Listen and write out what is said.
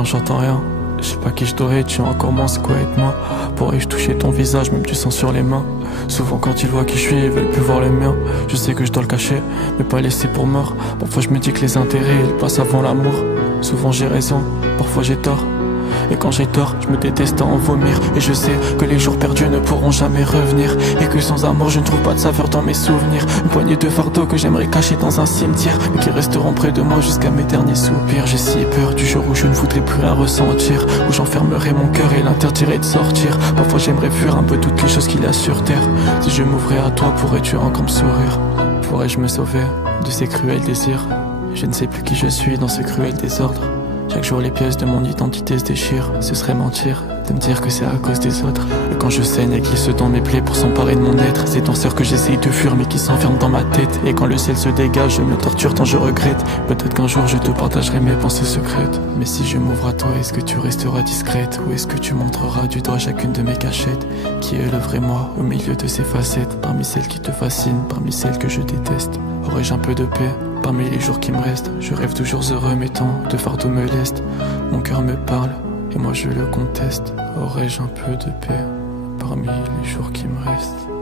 rien, j'entends rien. Je sais pas qui je dois être, je sais encore moins c'est quoi être moi. Pourrais-je toucher ton visage, même du sang sur les mains. Souvent quand ils voient qui je suis, ils veulent plus voir le mien. Je sais que je dois le cacher, mais pas laisser pour mort. Parfois je me dis que les intérêts, ils passent avant l'amour. Souvent j'ai raison, parfois j'ai tort. Et quand j'ai tort, je me déteste à en vomir. Et je sais que les jours perdus ne pourront jamais revenir. Et que sans amour je ne trouve pas de saveur dans mes souvenirs. Une poignée de fardeaux que j'aimerais cacher dans un cimetière, mais qui resteront près de moi jusqu'à mes derniers soupirs. J'ai si peur du jour où je ne voudrais plus rien ressentir, où j'enfermerai mon cœur et l'interdirai de sortir. Parfois j'aimerais fuir un peu toutes les choses qu'il y a sur terre. Si je m'ouvrais à toi, pourrais-tu encore me sourire? Pourrais-je me sauver de ces cruels désirs? Je ne sais plus qui je suis dans ce cruel désordre. Chaque jour les pièces de mon identité se déchirent. Ce serait mentir de me dire que c'est à cause des autres. Et quand je saigne et glisse dans mes plaies pour s'emparer de mon être, ces danseurs que j'essaye de fuir mais qui s'enferment dans ma tête. Et quand le ciel se dégage, je me torture tant je regrette. Peut-être qu'un jour je te partagerai mes pensées secrètes. Mais si je m'ouvre à toi, est-ce que tu resteras discrète? Ou est-ce que tu montreras du doigt chacune de mes cachettes? Qui est le vrai moi au milieu de ces facettes? Parmi celles qui te fascinent, parmi celles que je déteste. Aurais-je un peu de paix parmi les jours qui me restent? Je rêve toujours heureux mais tant de fardeaux me lestent. Mon cœur me parle et moi je le conteste. Aurais-je un peu de paix parmi les jours qui me restent?